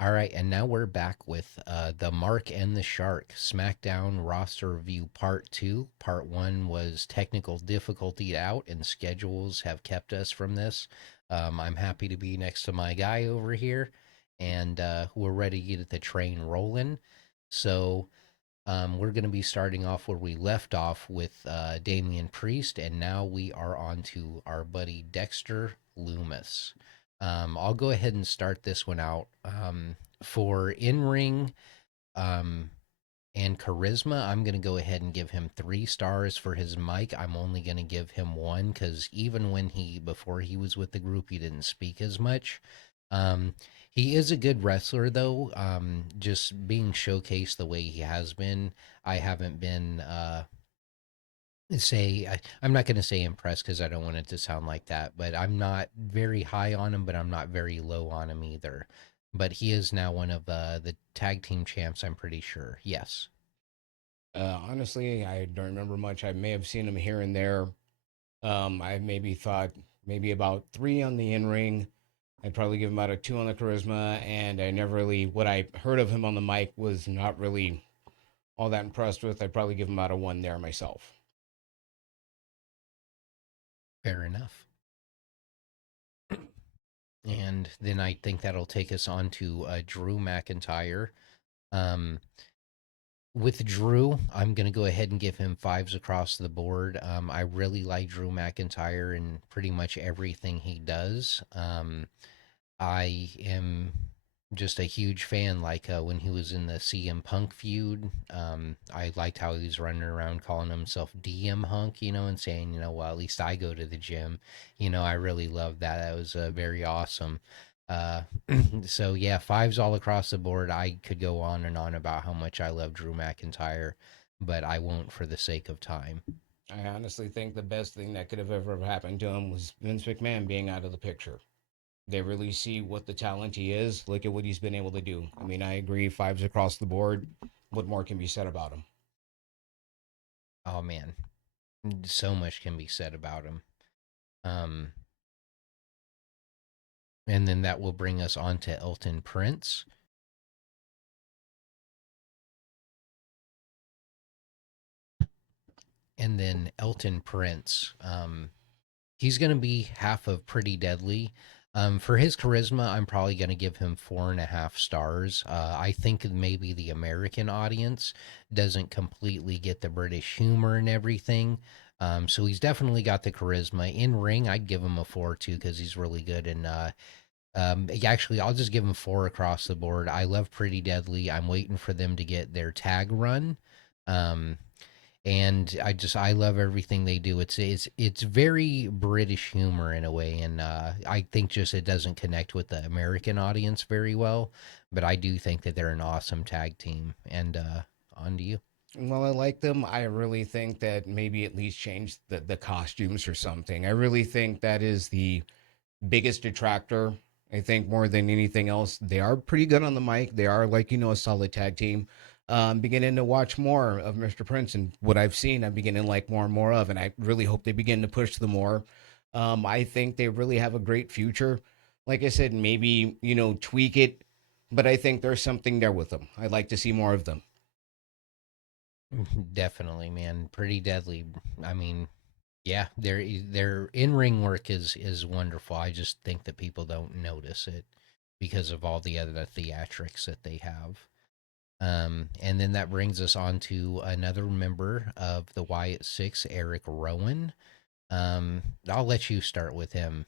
All right, and now we're back with the Mark and the Shark SmackDown roster review part two. Part one was technical difficulty out, and schedules have kept us from this. I'm happy to be next to my guy over here, and we're ready to get the train rolling. So we're going to be starting off where we left off with Damian Priest, and now we are on to our buddy Dexter Loomis. I'll go ahead and start this one out. For in ring um, and charisma, I'm going to go ahead and give him 3 stars. For his mic, I'm only going to give him one because even when before he was with the group, he didn't speak as much. Um, he is a good wrestler, though. Just being showcased the way he has been, I haven't been I'm not going to say impressed because I don't want it to sound like that, but I'm not very high on him, but I'm not very low on him either. But he is now one of the tag team champs, I'm pretty sure. Yes. Honestly, I don't remember much. I may have seen him here and there. I maybe thought maybe about three on the in ring. I'd probably give him about a two on the charisma, and I never really what I heard of him on the mic was not really all that impressed with. I'd probably give him about a one there myself. Fair enough. And then I think that'll take us on to Drew McIntyre. Um, with Drew, I'm going to go ahead and give him fives across the board. I really like Drew McIntyre in pretty much everything he does. I am just a huge fan. Like when he was in the CM Punk feud, I liked how he was running around calling himself DM Hunk, and saying, well, at least I go to the gym. I really loved that. That was very awesome. Uh, so yeah, fives all across the board. I could go on and on about how much I love Drew McIntyre, but I won't for the sake of time. I honestly think the best thing that could have ever happened to him was Vince McMahon being out of the picture. They really see what the talent he is. Look at what he's been able to do. I mean, I agree, fives across the board. What more can be said about him? Oh man, so much can be said about him. Um, and then that will bring us on to Elton Prince. And then Elton Prince, he's going to be half of Pretty Deadly. For his charisma, I'm probably going to give him 4.5 stars. I think maybe the American audience doesn't completely get the British humor and everything. So he's definitely got the charisma. In ring, I'd give him a 4 too because he's really good. And actually, I'll just give him 4 across the board. I love Pretty Deadly. I'm waiting for them to get their tag run. Um, and I love everything they do. It's very British humor in a way, and I think just it doesn't connect with the American audience very well. But I do think that they're an awesome tag team. And on to you. Well, I like them. I really think that maybe at least change the costumes or something. I really think that is the biggest detractor. I think more than anything else, they are pretty good on the mic. They are like, a solid tag team. Beginning to watch more of Mr. Prince and what I've seen, I'm beginning to like more and more of, and I really hope they begin to push them more. I think they really have a great future. Like I said, maybe, tweak it, but I think there's something there with them. I'd like to see more of them. Definitely, man, Pretty Deadly. I mean, yeah, their in ring work is wonderful. I just think that people don't notice it because of all the other theatrics that they have. And then that brings us on to another member of the Wyatt Six, Eric Rowan. I'll let you start with him.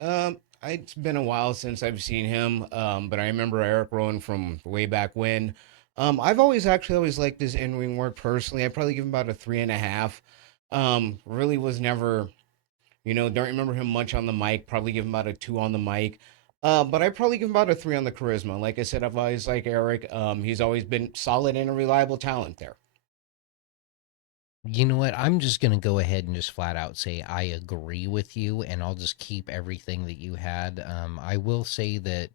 It's been a while since I've seen him, but I remember Eric Rowan from way back when. I've always liked his in ring work personally. I probably give him about a three and a half. Really was never, don't remember him much on the mic. Probably give him about a two on the mic. But I probably give him about a three on the charisma. Like I said, I've always liked Eric. He's always been solid and a reliable talent there. You know what? I'm just going to go ahead and just flat out say I agree with you, and I'll just keep everything that you had. I will say that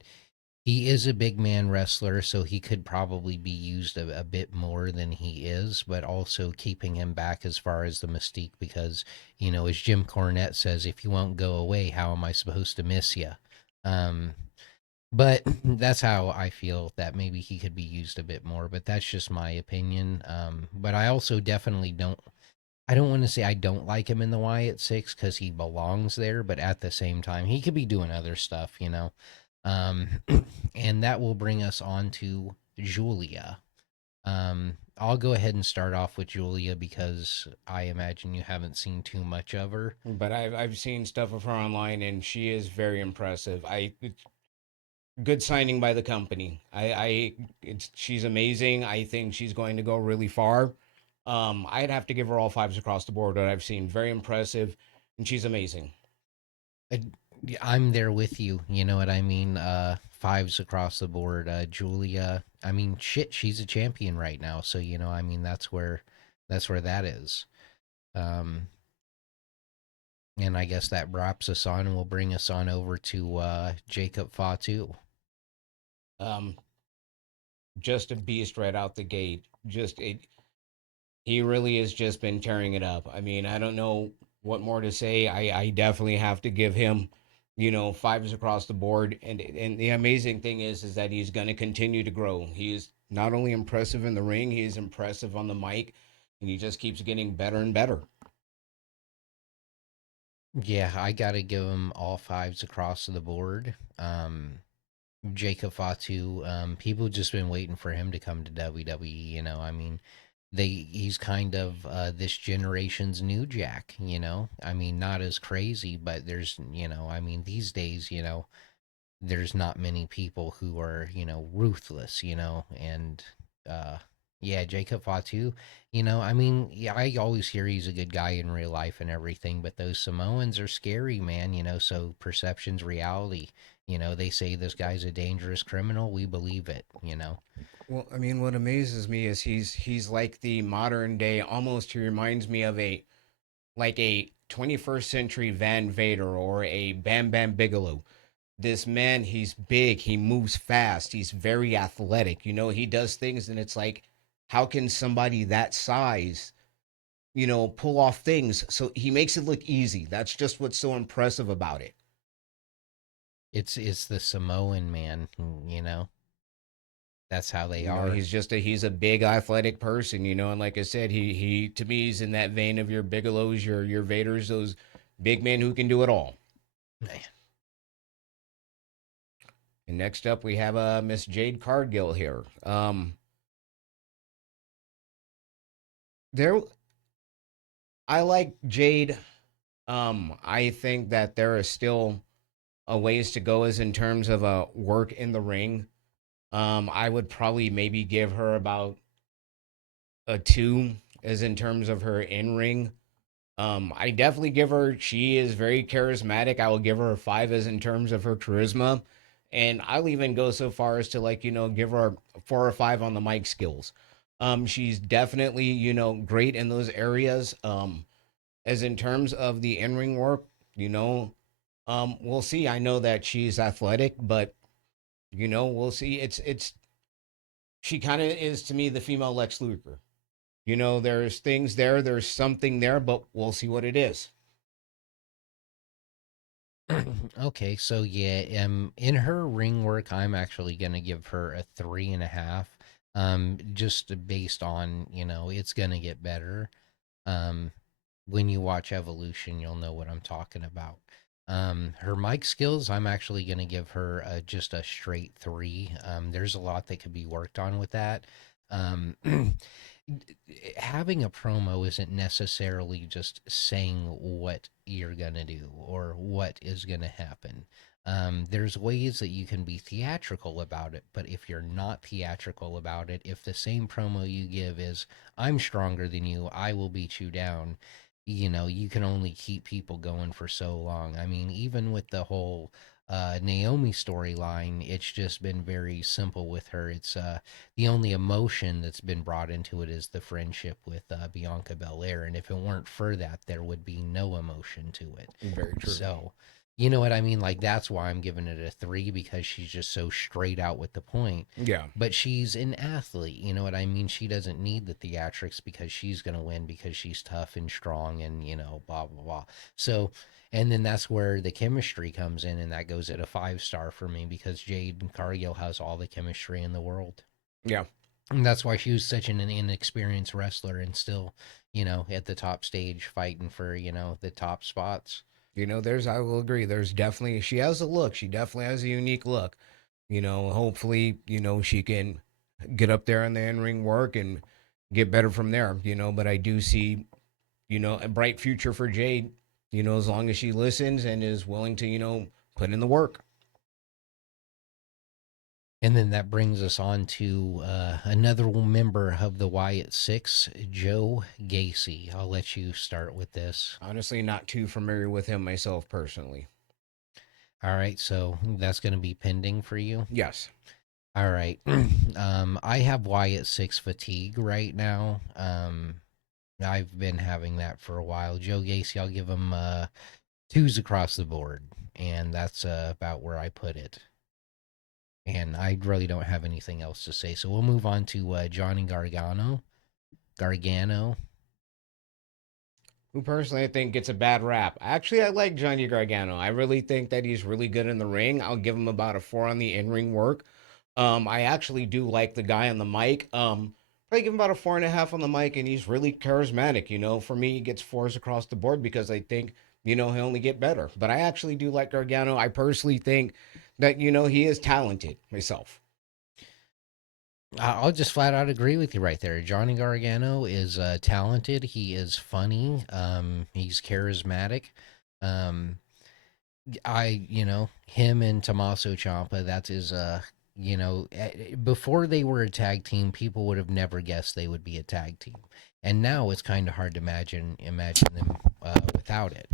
he is a big man wrestler, so he could probably be used a bit more than he is, but also keeping him back as far as the mystique because, as Jim Cornette says, if you won't go away, how am I supposed to miss you? Um, But that's how I feel that maybe he could be used a bit more. But that's just my opinion. But I also definitely don't. I don't want to say I don't like him in the Wyatt Six because he belongs there, but at the same time, he could be doing other stuff, you know. Um, and that will bring us on to Julia. I'll go ahead and start off with Julia because I imagine you haven't seen too much of her. But I've seen stuff of her online, and she is very impressive. It's good signing by the company. She's amazing. I think she's going to go really far. I'd have to give her all fives across the board. That I've seen very impressive, and she's amazing. I, I'm there with you. You know what I mean? Fives across the board. Julia. I mean, shit, she's a champion right now. So you know, I mean, that's where that is. Um, and I guess that wraps us on, and will bring us on over to Jacob Fatu. Um, just a beast right out the gate. He really has just been tearing it up. I mean, I don't know what more to say. I definitely have to give him, fives across the board. And the amazing thing is that he's going to continue to grow. He is not only impressive in the ring, he is impressive on the mic, and he just keeps getting better and better. Yeah, I gotta give him all fives across the board. Jacob Fatu. People just been waiting for him to come to WWE. You know, I mean, he's kind of this generation's new Jack. You know, I mean, not as crazy, but there's I mean, these days, there's not many people who are ruthless. And uh, yeah, Jacob Fatu. I mean, yeah, I always hear he's a good guy in real life and everything, but those Samoans are scary, man. So perception's reality. They say this guy's a dangerous criminal. We believe it. Well, I mean, what amazes me is he's like the modern day. Almost, he reminds me of a 21st century Van Vader or a Bam Bam Bigelow. This man, he's big, he moves fast, he's very athletic. He does things, and it's like, how can somebody that size, pull off things? So he makes it look easy. That's just what's so impressive about it. It's the Samoan man. That's how they are. He's a big athletic person, and like I said, he to me he's in that vein of your Bigelows, your Vaders, those big men who can do it all. And next up, we have Miss Jade Cargill here. There, I like Jade. I think that there is still a ways to go as in terms of work in the ring. I would probably maybe give her about a two as in terms of her in ring. I definitely give her. She is very charismatic. I will give her a five as in terms of her charisma, and I'll even go so far as to give her a 4 or 5 on the mic skills. She's definitely great in those areas. As in terms of the in ring work, we'll see. I know that she's athletic, but we'll see. It's she kind of is to me the female Lex Luger. There's things there, there's something there, but we'll see what it is. Okay, so yeah, in her ring work, I'm actually gonna give her a 3.5. Just based on it's gonna get better. Um, when you watch Evolution, you'll know what I'm talking about. Her mic skills, I'm actually gonna give her just a straight 3. There's a lot that could be worked on with that. Um, having a promo isn't necessarily just saying what you're gonna do or what is gonna happen. There's ways that you can be theatrical about it, but if you're not theatrical about it, if the same promo you give is "I'm stronger than you, I will beat you down," you can only keep people going for so long. I mean, even with the whole Naomi storyline, it's just been very simple with her. It's the only emotion that's been brought into it is the friendship with Bianca Belair, and if it weren't for that, there would be no emotion to it. Very true. So. You know what I mean? Like that's why I'm giving it a 3 because she's just so straight out with the point. Yeah. But she's an athlete, you know what I mean? She doesn't need the theatrics because she's going to win because she's tough and strong and, blah blah blah. So, and then that's where the chemistry comes in and that goes at a 5 star for me because Jade Cargill has all the chemistry in the world. Yeah. And that's why she was such an inexperienced wrestler and still, at the top stage fighting for, the top spots. I will agree. There's definitely, she has a look. She definitely has a unique look. Hopefully, she can get up there in the in ring work and get better from there, but I do see, a bright future for Jade, as long as she listens and is willing to, put in the work. And then that brings us on to another member of the Wyatt Six, Joe Gacy. I'll let you start with this. Honestly, not too familiar with him myself personally. All right, so that's going to be pending for you. Yes. All right. I have Wyatt Six fatigue right now. I've been having that for a while. Joe Gacy, I'll give him twos across the board, and that's about where I put it. And I really don't have anything else to say. So we'll move on to Johnny Gargano. Gargano. Who personally I think gets a bad rap. Actually, I like Johnny Gargano. I really think that he's really good in the ring. I'll give him about a 4 on the in-ring work. I actually do like the guy on the mic. Probably give him about a 4.5 on the mic, and he's really charismatic. For me, he gets fours across the board because I think, he'll only get better. But I actually do like Gargano. I personally think that, he is talented myself. I'll just flat out agree with you right there. Johnny Gargano is talented. He is funny. He's charismatic. Um, him and Tommaso Ciampa. That is before they were a tag team, people would have never guessed they would be a tag team, and now it's kind of hard to imagine them without it.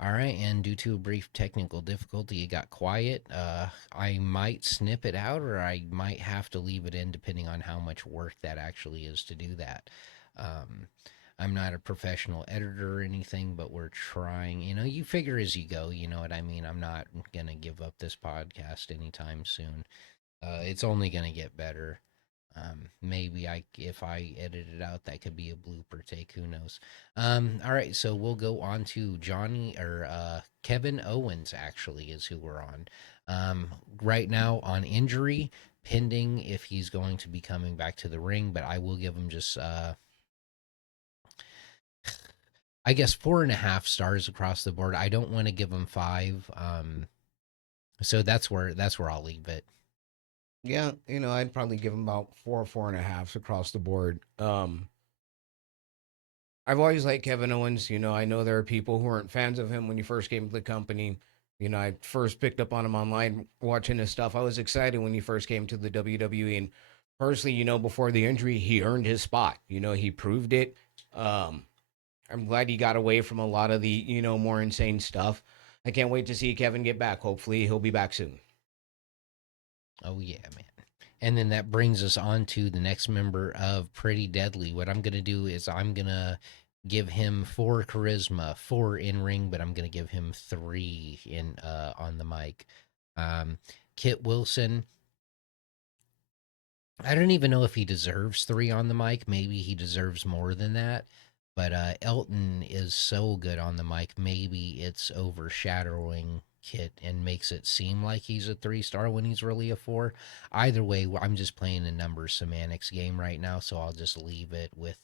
All right, and due to a brief technical difficulty, it got quiet. I might snip it out, or I might have to leave it in, depending on how much work that actually is to do that. Um, I'm not a professional editor or anything, but we're trying. You figure as you go. You know what I mean? I'm not gonna give up this podcast anytime soon. It's only gonna get better. Maybe if I edit it out, that could be a blooper take. Who knows? All right, so we'll go on to Johnny or Kevin Owens. Actually, is who we're on right now on injury pending if he's going to be coming back to the ring. But I will give him just I guess 4.5 stars across the board. I don't want to give him 5. So that's where I'll leave it. Yeah, I'd probably give him about 4.5s across the board. I've always liked Kevin Owens. I know there are people who weren't fans of him when he first came to the company. I first picked up on him online watching his stuff. I was excited when he first came to the WWE. And personally, before the injury, he earned his spot. He proved it. Um, I'm glad he got away from a lot of the, more insane stuff. I can't wait to see Kevin get back. Hopefully, he'll be back soon. Oh yeah, man. And then that brings us on to the next member of Pretty Deadly. What I'm gonna do is I'm gonna give him 4 charisma, 4 in ring, but I'm gonna give him 3 in on the mic. Um, Kit Wilson. I don't even know if he deserves 3 on the mic. Maybe he deserves more than that. But Elton is so good on the mic. Maybe it's overshadowing Kit and makes it seem like he's a 3 star when he's really a 4. Either way, I'm just playing a number semantics game right now, so I'll just leave it with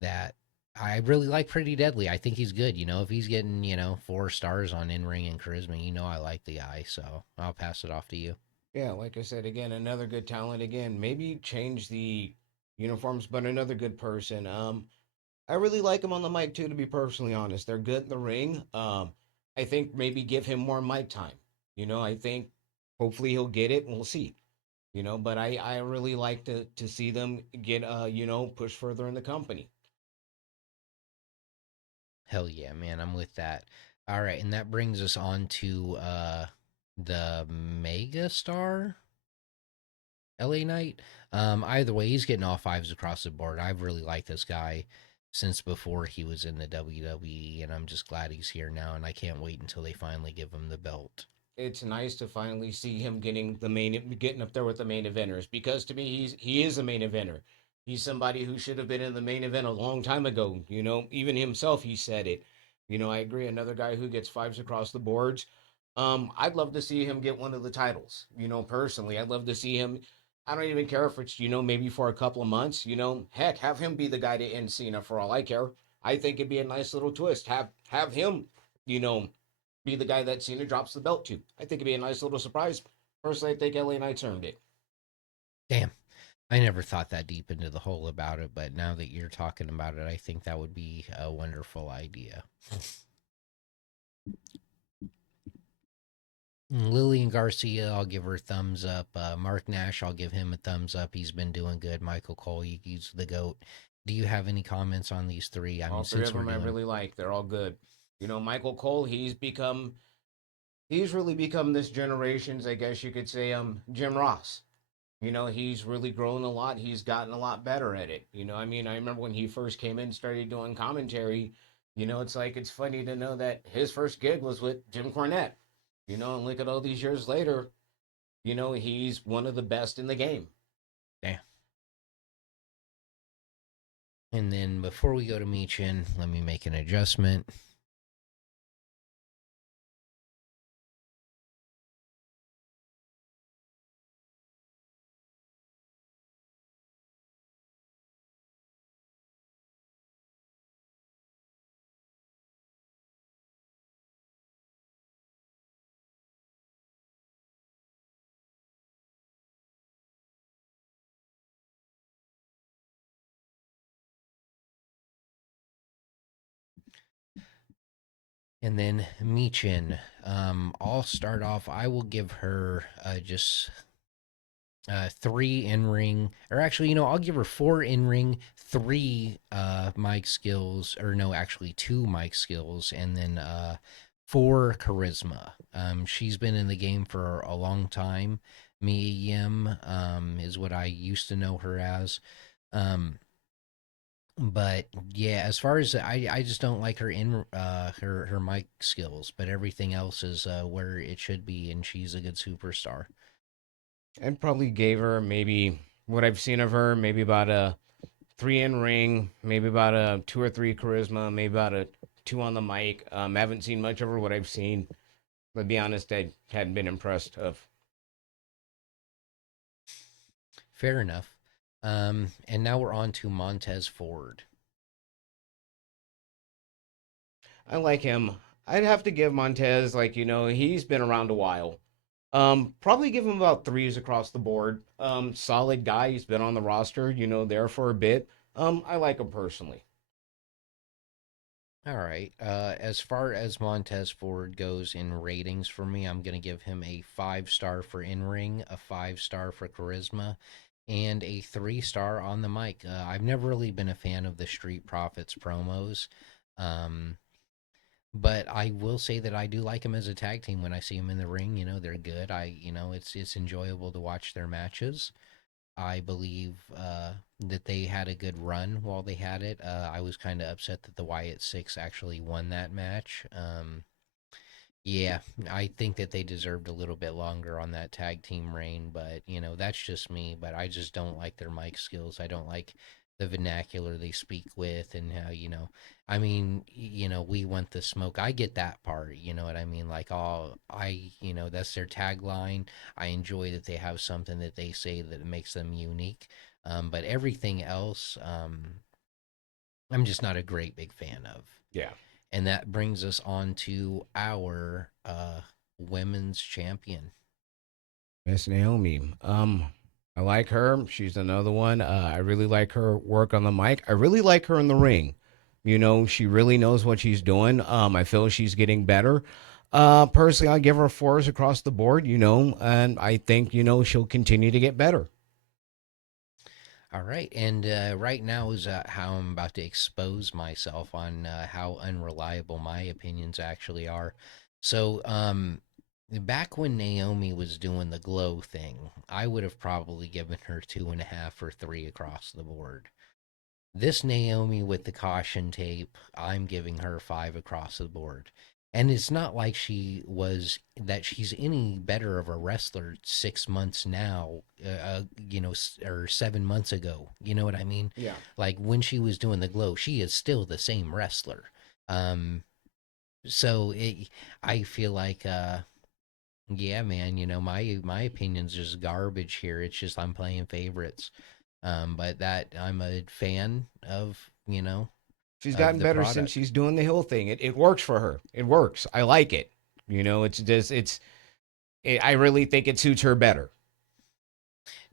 that. I really like Pretty Deadly. I think he's good. If he's getting 4 stars on in ring and charisma, I like the guy. So I'll pass it off to you. Yeah, like I said, again, another good talent. Again, maybe change the uniforms, but another good person. I really like him on the mic too, to be personally honest. They're good in the ring. I think maybe give him more mic time. I think hopefully he'll get it and we'll see. But I really like to see them get push further in the company. Hell yeah, man. I'm with that. All right. And that brings us on to the Mega Star LA Knight. Either way, he's getting all fives across the board. I've really liked this guy since before he was in the WWE, and I'm just glad he's here now. And I can't wait until they finally give him the belt. It's nice to finally see him getting up there with the main eventers, because to me he is a main eventer. He's somebody who should have been in the main event a long time ago. Even himself he said it. I agree. Another guy who gets fives across the boards. I'd love to see him get one of the titles. Personally, I'd love to see him. I don't even care if it's maybe for a couple of months. Heck, have him be the guy to end Cena for all I care. I think it'd be a nice little twist. Have him, you know, be the guy that Cena drops the belt to. I think it'd be a nice little surprise. Personally, I think LA Knight's earned it. Damn. I never thought that deep into the whole about it, but now that you're talking about it, I think that would be a wonderful idea. Lillian Garcia, I'll give her a thumbs up. Mark Nash, I'll give him a thumbs up. He's been doing good. Michael Cole, he's the GOAT. Do you have any comments on these three? I All mean, three of since we're them I doing. really like. They're all good. Michael Cole, he's really become this generation's, I guess you could say, Jim Ross. He's really grown a lot. He's gotten a lot better at it. I remember when he first came in, started doing commentary. It's funny to know that his first gig was with Jim Cornette. And look at all these years later. He's one of the best in the game. Damn. And then before we go to Meechin, let me make an adjustment. And then Meechin, I'll start off. I will give her just 3 in ring, or actually, I'll give her 4 in ring, 3 mic skills, or no, actually 2 mic skills, and then 4 charisma. She's been in the game for a long time. Mia Yim is what I used to know her as. Um, but yeah, as far as I just don't like her in her mic skills, but everything else is where it should be, and she's a good superstar. And probably gave her maybe what I've seen of her, maybe about a three in ring, maybe about a two or three charisma, maybe about a two on the mic. I haven't seen much of her. What I've seen, to be honest, I hadn't been impressed of. Fair enough. And now we're on to Montez Ford. I like him. I'd have to give Montez, he's been around a while. Probably give him about threes across the board. Solid guy. He's been on the roster, there for a bit. I like him personally. All right. As far as Montez Ford goes in ratings for me, I'm going to give him a 5 star for in ring, a 5 star for charisma, and a 3 star on the mic. I've never really been a fan of the Street Profits promos. Um, but I will say that I do like him as a tag team when I see him in the ring. They're good. It's enjoyable to watch their matches. I believe that they had a good run while they had it. I was kind of upset that the Wyatt Six actually won that match. Yeah, I think that they deserved a little bit longer on that tag team reign, but that's just me. But I just don't like their mic skills. I don't like the vernacular they speak with, and how, I mean, we want the smoke. I get that part, you know what I mean? Like, oh, that's their tagline. I enjoy that they have something that they say that makes them unique. But everything else, I'm just not a great big fan of. Yeah. And that brings us on to our women's champion. Miss Naomi. I like her. She's another one. I really like her work on the mic. I really like her in the ring. You know, she really knows what she's doing. I feel she's getting better. Personally, I give her fours across the board, and I think, she'll continue to get better. All right, and right now is how I'm about to expose myself on how unreliable my opinions actually are. So, back when Naomi was doing the glow thing, I would have probably given her 2.5 or 3 across the board. This Naomi with the caution tape, I'm giving her 5 across the board. And it's not like she's any better of a wrestler 6 months now, or 7 months ago. You know what I mean? Yeah. Like when she was doing the glow, she is still the same wrestler. Um, so I feel like, yeah, man, my opinion's just garbage here. It's just I'm playing favorites. But that I'm a fan She's of gotten the better since product. she's doing the hill thing. It works for her. It works. I like it. It's just, I really think it suits her better.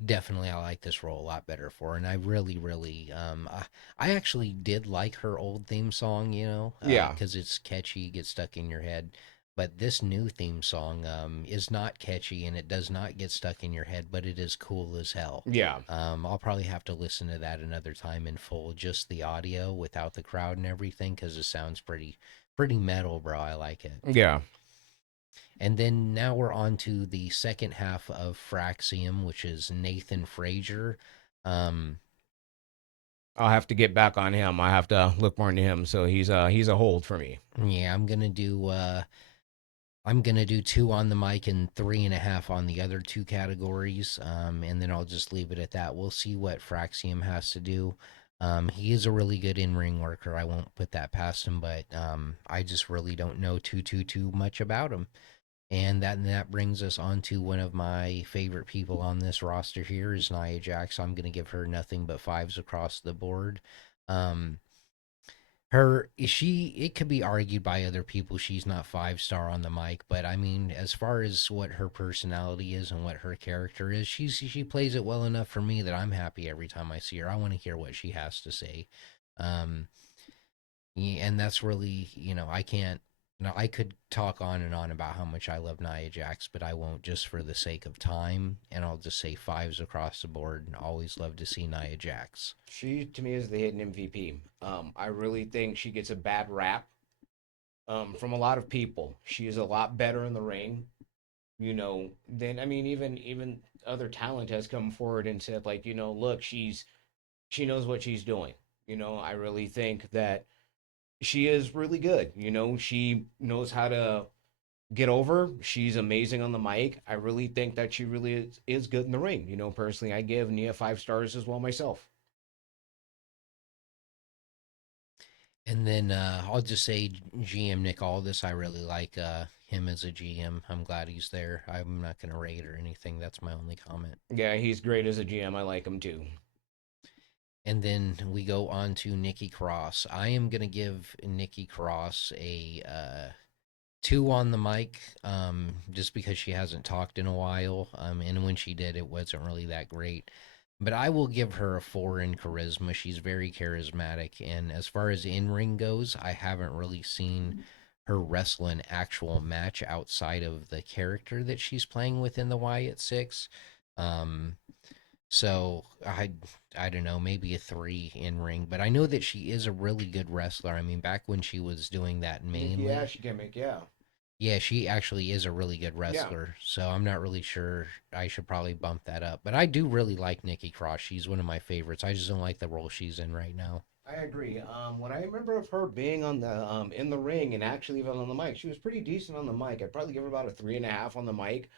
Definitely, I like this role a lot better for her, and I really, really, I actually did like her old theme song, Yeah. because it's catchy, gets stuck in your head. But this new theme song is not catchy and it does not get stuck in your head, but it is cool as hell. Yeah. I'll probably have to listen to that another time in full, just the audio without the crowd and everything, because it sounds pretty metal, bro. I like it. Yeah. And then now we're on to the second half of Fraxium, which is Nathan Frazier. Um, I'll have to get back on him. I have to look more into him. So he's a hold for me. yeah, I'm gonna do 2 on the mic and 3.5 on the other two categories. And then I'll just leave it at that. We'll see what Fraxium has to do. He is a really good in-ring worker. I won't put that past him, but I just really don't know too much about him. And that brings us on to one of my favorite people on this roster here is Nia Jax. I'm going to give her nothing but fives across the board. Um, it could be argued by other people she's not 5 star on the mic, but I mean, as far as what her personality is and what her character is, she plays it well enough for me that I'm happy every time I see her. I want to hear what she has to say. Um, yeah, and that's really, I can't. No, I could talk on and on about how much I love Nia Jax, but I won't just for the sake of time. And I'll just say fives across the board. And always love to see Nia Jax. She to me is the hidden MVP. I really think she gets a bad rap from a lot of people. She is a lot better in the ring, than I mean, even other talent has come forward and said like, look, she knows what she's doing. I really think that she is really good. She knows how to get over. She's amazing on the mic. I really think that she really is good in the ring. Personally, I give Nia 5 stars as well myself. And then I'll just say GM Nick Aldis. I really like him as a GM. I'm glad he's there. I'm not going to rate or anything. That's my only comment. Yeah, he's great as a GM. I like him too. And then we go on to Nikki Cross. I am going to give Nikki Cross a 2 on the mic, just because she hasn't talked in a while. And when she did, it wasn't really that great. But I will give her a 4 in charisma. She's very charismatic. And as far as in ring goes, I haven't really seen her wrestle an actual match outside of the character that she's playing within the Wyatt Six. Um, so I don't know, maybe a 3 in ring, but I know that she is a really good wrestler. I mean, back when she was doing that Nikki mainly, Ash gimmick, yeah. yeah, she actually is a really good Yeah, wrestler. So I'm not really sure. I should probably bump that up. But I do really like Nikki Cross. She's one of my favorites. I just don't like the role she's in right now. I agree. What I remember of her being on the in the ring and actually even on the mic, she was pretty decent on the mic. I'd probably give her about a 3.5 on the mic.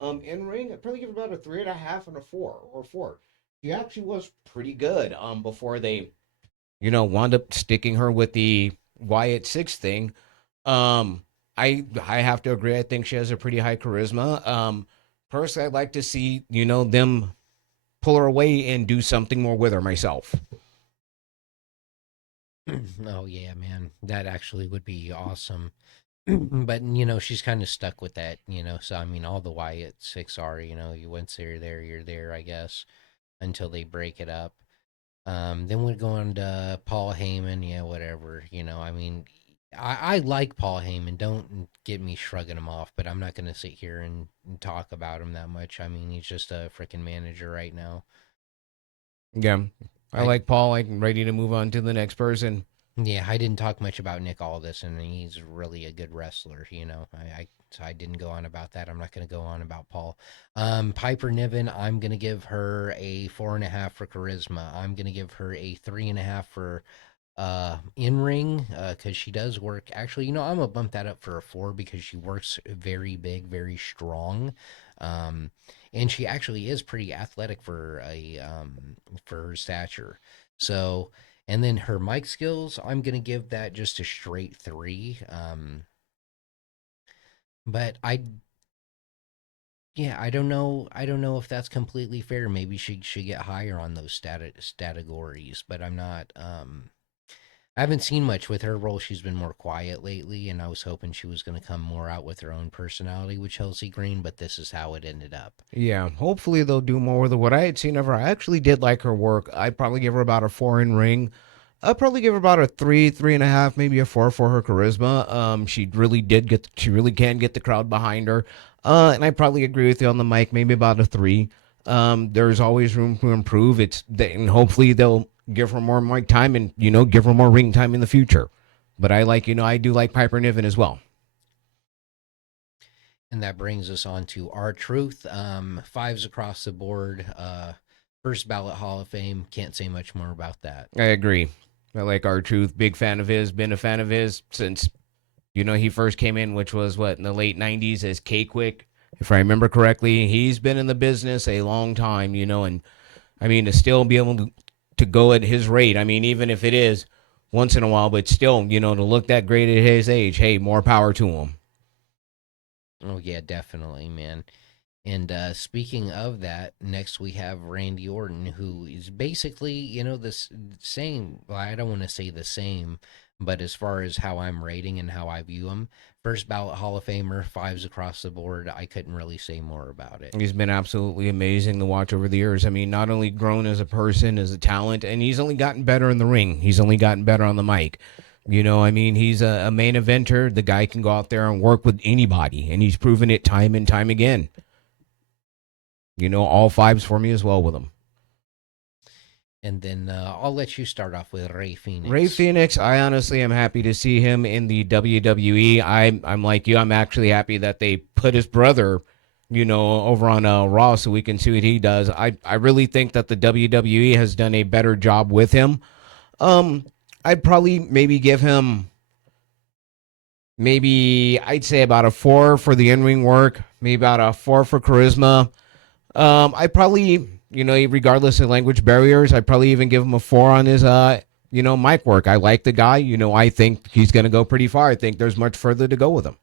In ring, I'd probably give her about a 3.5 and a 4 or 4. She actually was pretty good before they, wound up sticking her with the Wyatt Six thing. Um, I have to agree. I think she has a pretty high charisma. Personally, I'd like to see them pull her away and do something more with her myself. Oh yeah, man, that actually would be awesome. But she's kind of stuck with that. So I mean, all the Wyatt Six are, you once they're there, you're there, I guess, until they break it up. Then we go on to Paul Heyman. Yeah, whatever. I mean, I like Paul Heyman. Don't get me shrugging him off, but I'm not going to sit here and talk about him that much. I mean, he's just a freaking manager right now. Yeah, I I like Paul. I'm ready to move on to the next person. Yeah, I didn't talk much about Nick Aldis, and he's really a good wrestler. So I didn't go on about that. I'm not going to go on about Paul. Piper Niven, I'm going to give her a 4.5 for charisma. I'm going to give her a 3.5 for in ring because she does work. Actually, I'm gonna bump that up for a 4 because she works very big, very strong. Um, and she actually is pretty athletic for her stature. So, and then her mic skills, I'm gonna give that just a straight 3. But yeah, I don't know if that's completely fair. Maybe she should get higher on those categories, but I'm not. I haven't seen much with her role. She's been more quiet lately, and I was hoping she was going to come more out with her own personality with Chelsea Green, but this is how it ended up. Yeah, hopefully they'll do more with what I had seen of her. I actually did like her work. I'd probably give her about a 4 in ring. I'd probably give her about a 3.5, maybe a 4 for her charisma. She really can get the crowd behind her. And I probably agree with you on the mic, maybe about a 3. There's always room to improve. And hopefully they'll give her more mic time and give her more ring time in the future. But I do like Piper Niven as well. And that brings us on to our truth. Fives across the board. First ballot Hall of Fame. Can't say much more about that. I agree. I like our truth. Big fan of his. Been a fan of his since he first came in, which was what in the late '90s as K Quick, if I remember correctly. He's been in the business a long time, and I mean to still be able to go at his rate. I mean, even if it is once in a while, but still, to look that great at his age. Hey, more power to him. Oh yeah, definitely, man. And speaking of that, next we have Randy Orton, who is basically, this same. Well, I don't want to say the same, but as far as how I'm rating and how I view him, first ballot Hall of Famer, fives across the board. I couldn't really say more about it. He's been absolutely amazing to watch over the years. I mean, not only grown as a person, as a talent, and he's only gotten better in the ring. He's only gotten better on the mic. I mean, he's a main eventer. The guy can go out there and work with anybody, and he's proven it time and time again. All fives for me as well with him. And then I'll let you start off with Ray Ray Phoenix. Phoenix, I honestly am happy to see him in the WWE. I'm like you. I'm actually happy that they put his brother, over on Raw so we can see what he does. I really think that the WWE has done a better job with him. Um, I'd probably maybe give him maybe I'd say about a 4 for the in-ring work, maybe about a 4 for charisma. I probably, regardless of language barriers, I'd probably even give him a 4 on his, mic work. I like the guy. I think he's going to go pretty far. I think there's much further to go with him.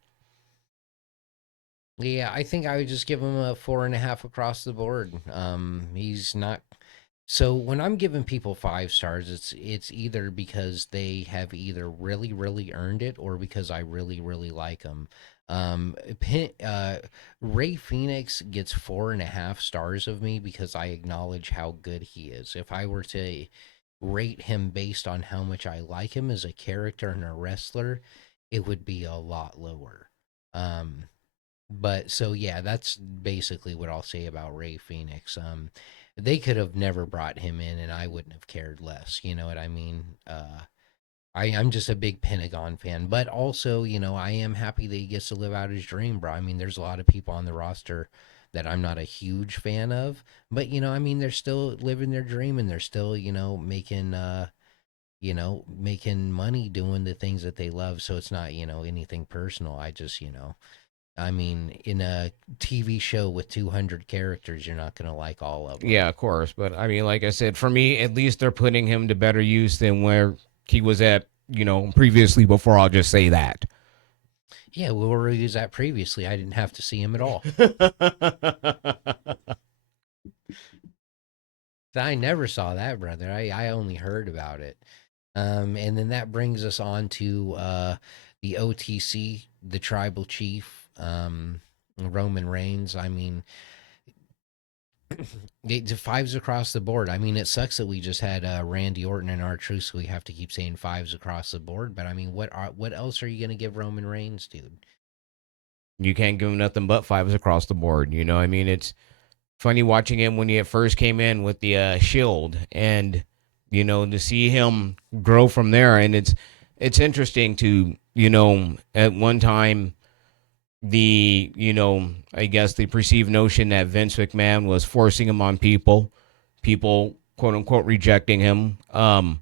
Yeah, I think I would just give him a 4.5 across the board. He's not. So when I'm giving people 5 stars, it's either because they have either really really earned it or because I really really like them. Ray Phoenix gets 4.5 stars of me because I acknowledge how good he is. If I were to rate him based on how much I like him as a character and a wrestler, it would be a lot lower. Um, but so yeah, that's basically what I'll say about Ray Phoenix. They could have never brought him in, and I wouldn't have cared less. You know what I mean? I'm just a big Pentagon fan, but also, I am happy that he gets to live out his dream, bro. I mean, there's a lot of people on the roster that I'm not a huge fan of, but I mean, they're still living their dream and they're still, making money doing the things that they love. So it's not, anything personal. I just, I mean, in a TV show with 200 characters, you're not going to like all of them. Yeah, of course. But I mean, like I said, for me, at least they're putting him to better use than where he was at, previously before. I'll just say that. Yeah, we were used that previously. I didn't have to see him at all. I never saw that, brother. I only heard about it. And then that brings us on to the OTC, the tribal chief, Roman Reigns. I mean, fives across the board. I mean, it sucks that we just had Randy Orton and R-Truth, so we have to keep saying fives across the board. But I mean, what else are you going to give Roman Reigns, dude? You can't give him nothing but fives across the board. I mean, it's funny watching him when he at first came in with the Shield, and to see him grow from there. And it's interesting to at one time the I guess the perceived notion that Vince McMahon was forcing him on people quote unquote rejecting him. I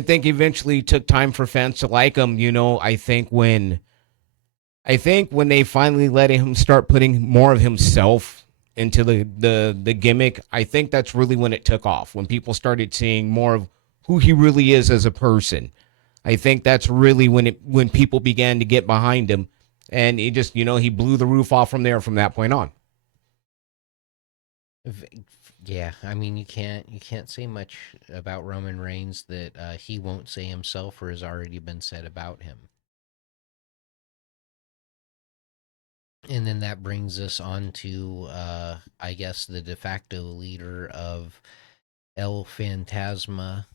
think eventually took time for fans to like him. I think when they finally let him start putting more of himself into the gimmick, I think that's really when it took off. When people started seeing more of who he really is as a person, I think that's really when people began to get behind him, and he just he blew the roof off from there from that point on. Yeah, I mean, you can't say much about Roman Reigns that he won't say himself or has already been said about him. And then that brings us on to, I guess, the de facto leader of El Fantasma,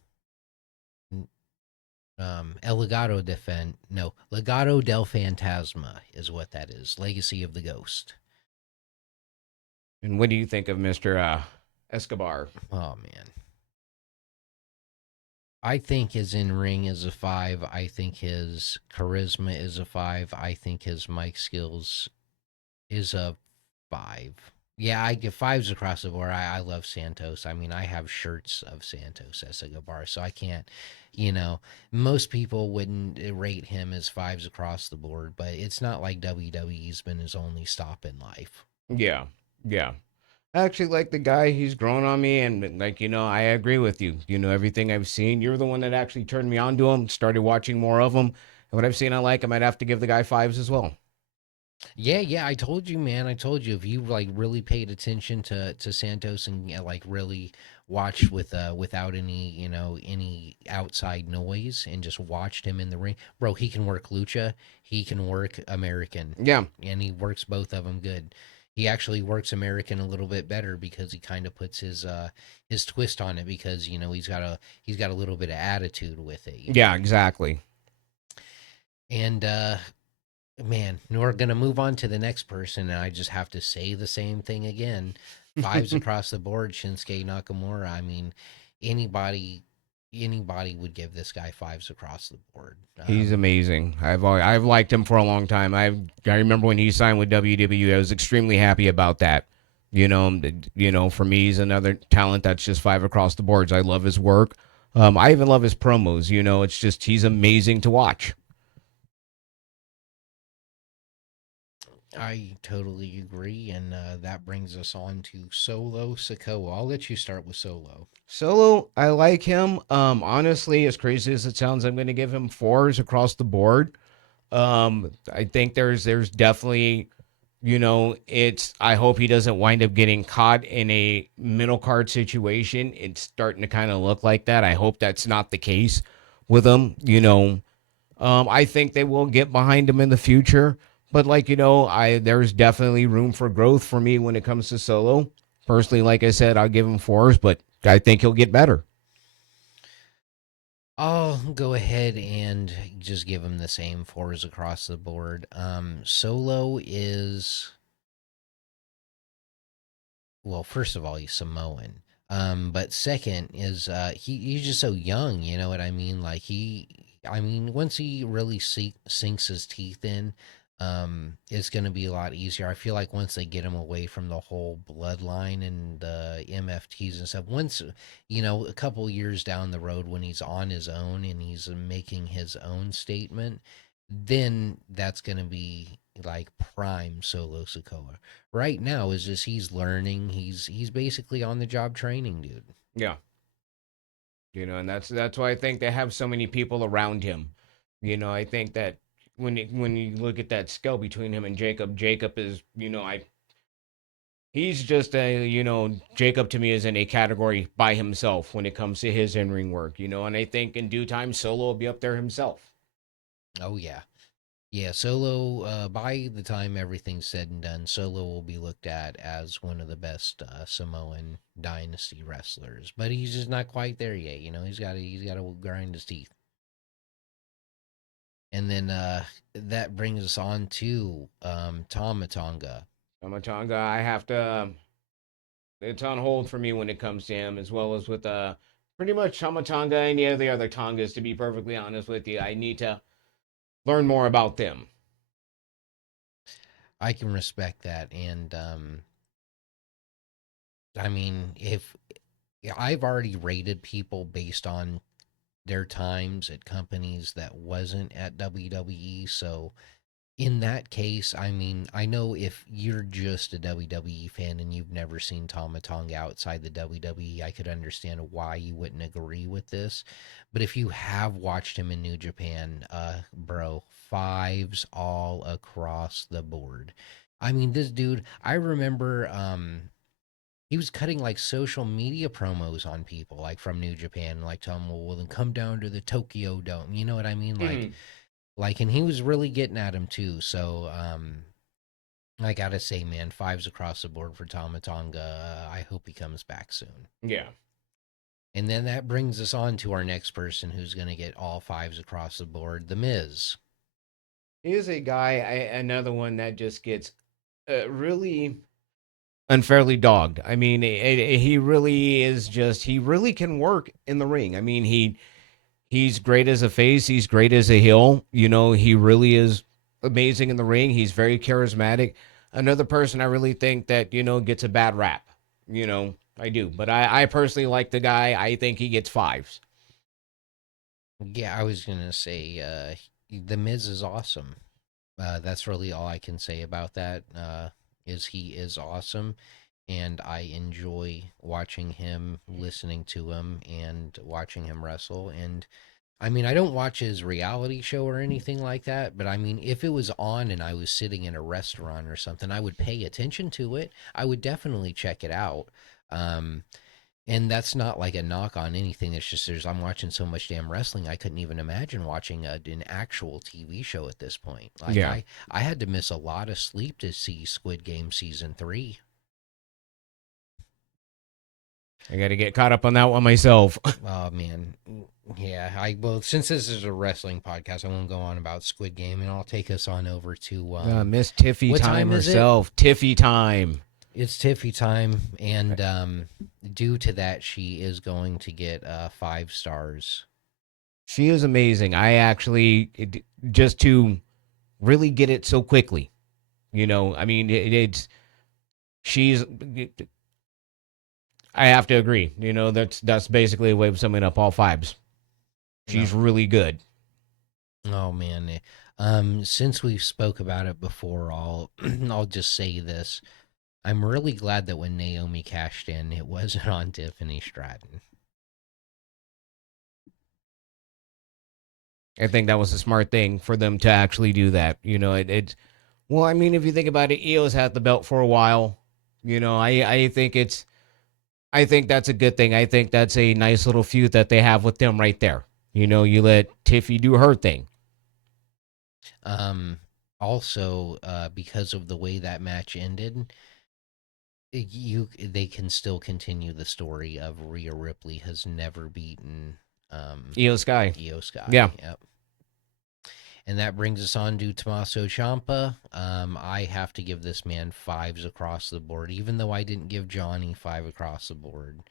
El Legado no, Legado del Fantasma is what that is. Legacy of the Ghost. And what do you think of Mister Escobar? Oh man, I think his in ring is a five. I think his charisma is a five. I think his mic skills is a five. Yeah, I give fives across the board. I love Santos. I mean, I have shirts of Santos Escobar, so I can't, you know, most people wouldn't rate him as fives across the board, but it's not like WWE's been his only stop in life. Yeah, yeah. I actually like the guy. He's grown on me, and like I agree with you. Everything I've seen. You're the one that actually turned me on to him. Started watching more of him, and what I've seen, I like. I might have to give the guy fives as well. Yeah, yeah, I told you, man. I told you if you like really paid attention to Santos and like really watched without any any outside noise and just watched him in the ring, bro. He can work lucha, he can work American, Yeah, and he works both of them good. He actually works American a little bit better because he kind of puts his twist on it because he's got a little bit of attitude with it, yeah, exactly. and man, we're gonna move on to the next person, and I just have to say the same thing again. Fives across the board, Shinsuke Nakamura. I mean, anybody, anybody would give this guy fives across the board. He's amazing. I've liked him for a long time. I remember when he signed with WWE. I was extremely happy about that. For me, he's another talent that's just five across the boards. I love his work. I even love his promos. It's just he's amazing to watch. I totally agree, and that brings us on to Solo Sikoa. I'll let you start with Solo. Solo, I like him. Honestly, as crazy as it sounds, I'm going to give him fours across the board. I think there's definitely, it's. I hope he doesn't wind up getting caught in a middle card situation. It's starting to kind of look like that. I hope that's not the case with him. I think they will get behind him in the future. But like I there's definitely room for growth for me when it comes to Solo. Personally, like I said, I'll give him fours, but I think he'll get better. I'll go ahead and just give him the same fours across the board. Solo is, well, first of all, he's Samoan. But second is he's just so young, you know what I mean? Like I mean, once he really sinks his teeth in, it's gonna be a lot easier. I feel like once they get him away from the whole bloodline and the MFTs and stuff, once a couple years down the road when he's on his own and he's making his own statement, then that's gonna be like prime Solo Sokoa. Right now is just he's learning. He's basically on the job training, dude. Yeah. And that's why I think they have so many people around him. I think that when you look at that skill between him and Jacob, Jacob is, he's just a, Jacob to me is in a category by himself when it comes to his in-ring work, and I think in due time Solo will be up there himself. Oh yeah. Yeah, Solo, by the time everything's said and done, Solo will be looked at as one of the best Samoan dynasty wrestlers. But he's just not quite there yet. He's got to grind his teeth. And then that brings us on to Tom Matonga. Tamatanga, I have to it's on hold for me when it comes to him, as well as with pretty much Tamatanga and any of the other Tongas, to be perfectly honest with you. I need to learn more about them. I can respect that, and I mean, if I've already rated people based on their times at companies that wasn't at WWE, so in that case, I mean, I know if you're just a WWE fan and you've never seen Tama Tonga outside the WWE, I could understand why you wouldn't agree with this. But if you have watched him in New Japan, bro, fives all across the board. I mean, this dude, I remember he was cutting like social media promos on people like from New Japan, like telling them, well, then come down to the Tokyo Dome. You know what I mean? Hmm. And he was really getting at him too. So, I gotta say, man, fives across the board for Tamatonga. I hope he comes back soon. Yeah. And then that brings us on to our next person who's going to get all fives across the board, The Miz. He is a guy, another one that just gets really unfairly dogged. I mean, he really is just, he really can work in the ring. I mean, he's great as a face, he's great as a heel. He really is amazing in the ring. He's very charismatic. Another person I really think that, gets a bad rap. I do. But I personally like the guy. I think he gets fives. Yeah, I was going to say, The Miz is awesome. That's really all I can say about that. Is he is awesome, and I enjoy watching him, listening to him, and watching him wrestle. And I mean, I don't watch his reality show or anything like that, but I mean, if it was on and I was sitting in a restaurant or something, I would pay attention to it. I would definitely check it out. Um, and that's not like a knock on anything. It's just I'm watching so much damn wrestling. I couldn't even imagine watching an actual TV show at this point. Like Yeah. I had to miss a lot of sleep to see Squid Game season 3. I got to get caught up on that one myself. Oh man, yeah. I well, since this is a wrestling podcast, I won't go on about Squid Game, and I'll take us on over to Miss Tiffy what time time is it? herself. Tiffy time. It's Tiffy time, and due to that, she is going to get 5 stars. She is amazing. I actually, just to really get it so quickly, I mean, she's, I have to agree. That's basically a way of summing up all fives. She's No, really good. oh man. Since we spoke about it before, I'll I'll just say this. I'm really glad that when Naomi cashed in, it wasn't on Tiffany Stratton. I think that was a smart thing for them to actually do that. Well, I mean, if you think about it, Io's had the belt for a while. I think that's a good thing. I think that's a nice little feud that they have with them right there. You let Tiffy do her thing. Um, Also, because of the way that match ended, they can still continue the story of Rhea Ripley has never beaten Io Sky. Io Sky. Yeah. Yep. And that brings us on to Tommaso Ciampa. I have to give this man fives across the board, even though I didn't give Johnny 5 across the board.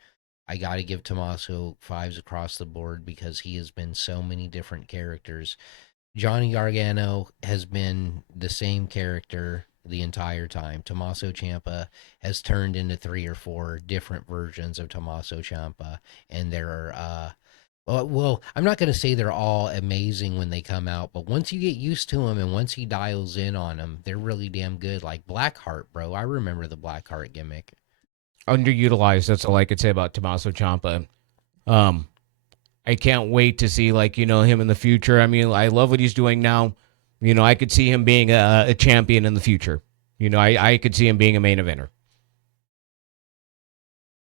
I got to give Tommaso fives across the board because he has been so many different characters. Johnny Gargano has been the same character the entire time. Tommaso Ciampa has turned into 3 or 4 different versions of Tommaso Ciampa, and there are Well, I'm not going to say they're all amazing when they come out, but once you get used to them and once he dials in on them, they're really damn good. Like Blackheart, bro. I remember the Blackheart gimmick. Underutilized. That's all I could say about Tommaso Ciampa. Um, I can't wait to see him in the future. I mean, I love what he's doing now. I could see him being a champion in the future. I could see him being a main eventer.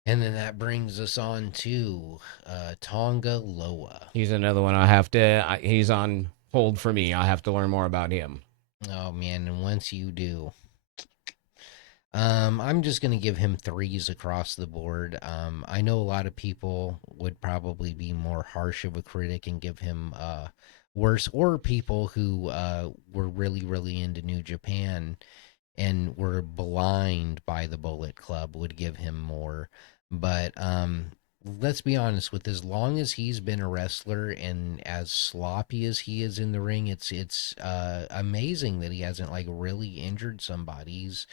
And then that brings us on to Tonga Loa. He's another one I have to. He's on hold for me. I have to learn more about him. Oh man, and once you do, I'm just gonna give him threes across the board. I know a lot of people would probably be more harsh of a critic and give him worse, or people who were really, really into New Japan and were blind by the Bullet Club would give him more. But let's be honest, with as long as he's been a wrestler and as sloppy as he is in the ring, it's amazing that he hasn't like really injured somebody. He's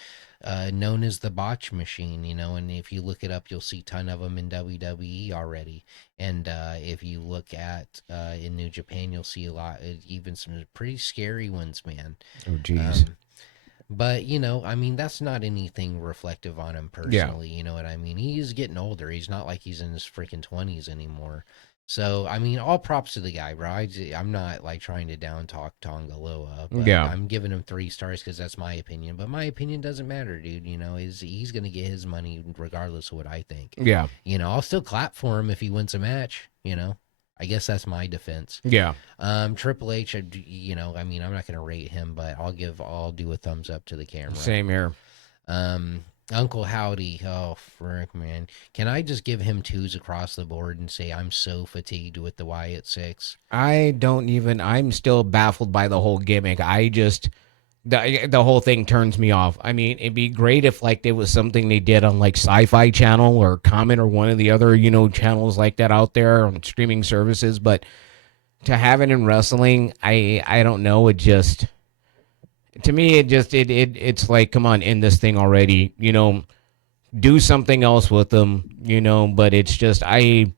known as the botch machine, and if you look it up, you'll see a ton of them in WWE already. And if you look at in New Japan, you'll see a lot, even some pretty scary ones, man. Oh, jeez. But I mean, that's not anything reflective on him Yeah. personally. You know what I mean? He's getting older. He's not like he's in his freaking 20s anymore. So I mean, all props to the guy, bro. I'm not like trying to down talk Tongaloa, but Yeah. I'm giving him 3 stars because that's my opinion. But my opinion doesn't matter, dude. He's gonna get his money regardless of what I think. Yeah. I'll still clap for him if he wins a match. I guess that's my defense. Yeah. Triple H, I mean, I'm not going to rate him, but I'll do a thumbs up to the camera. Same here. Uncle Howdy, oh frick, man, can I just give him twos across the board and say I'm so fatigued with the Wyatt Six? I don't even. I'm still baffled by the whole gimmick. I just the whole thing turns me off. I mean, it'd be great if like there was something they did on like Sci-Fi Channel or Comet or one of the other channels like that out there on streaming services. But to have it in wrestling, I don't know. It just to me it's like, come on, end this thing already. Do something else with them. But it's just I've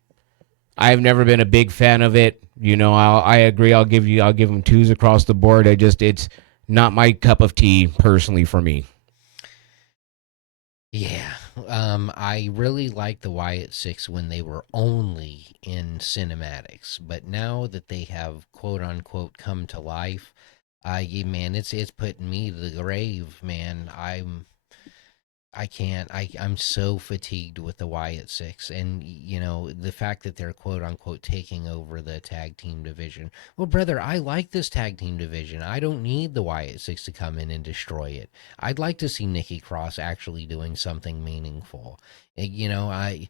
never been a big fan of it. I agree. I'll give them twos across the board. It's not my cup of tea personally for me. Yeah. I really liked the Wyatt Six when they were only in cinematics, but now that they have quote unquote come to life, man, it's putting me to the grave, man. I can't. I'm so fatigued with the Wyatt Six, and the fact that they're quote unquote taking over the tag team division. Well, brother, I like this tag team division. I don't need the Wyatt Six to come in and destroy it. I'd like to see Nikki Cross actually doing something meaningful. I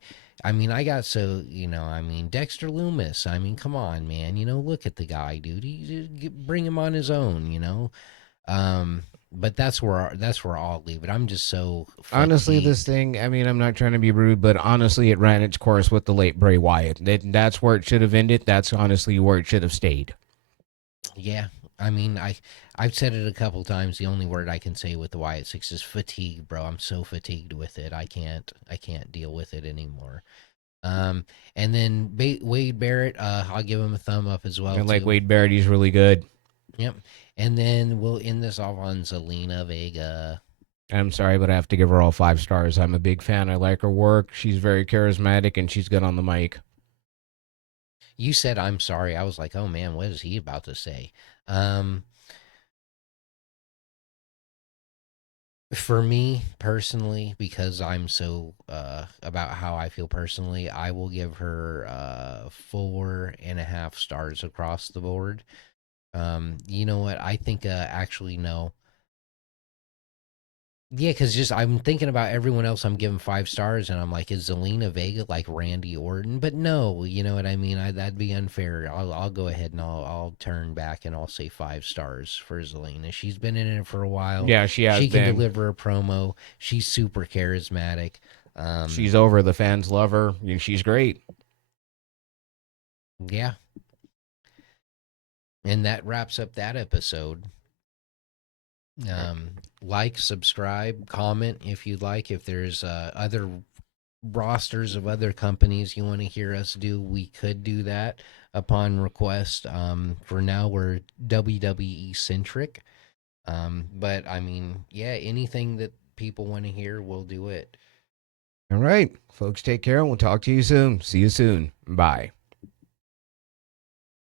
mean, I got so I mean, Dexter Loomis. I mean, come on, man. Look at the guy, dude. Bring him on his own. But that's where I'll leave it. I'm just so Honestly, this fatigued. thing, I mean, I'm not trying to be rude, but honestly, it ran its course with the late Bray Wyatt. That's where it should have ended. That's honestly where it should have stayed. Yeah, I mean, I've said it a couple times. The only word I can say with the Wyatt Six is fatigue, bro. I'm so fatigued with it. I can't deal with it anymore. Um, and then Wade Barrett, I'll give him a thumb up as well And like too. Wade Barrett, he's really good. Yep. And then we'll end this off on Zelina Vega. I'm sorry, but I have to give her all 5 stars. I'm a big fan. I like her work. She's very charismatic and she's good on the mic. You said I'm sorry. I was like, oh man, what is he about to say? Um, For me personally, because I'm so about how I feel personally, I will give her 4.5 stars across the board. You know what? I think actually no. Yeah, because just I'm thinking about everyone else I'm giving 5 stars, and I'm like, is Zelina Vega like Randy Orton? But no, you know what I mean. That'd be unfair. I'll go ahead and I'll turn back and I'll say 5 stars for Zelina. She's been in it for a while. Yeah, she has She can been. deliver a promo. She's super charismatic. She's over. The fans love her. She's great. Yeah, and that wraps up that episode. Like, subscribe, comment if you'd like. If there's other rosters of other companies you want to hear us do, we could do that upon request. For now, we're WWE centric. But I mean, yeah, anything that people want to hear, we'll do it. All right, folks, take care. We'll talk to you soon. See you soon. Bye.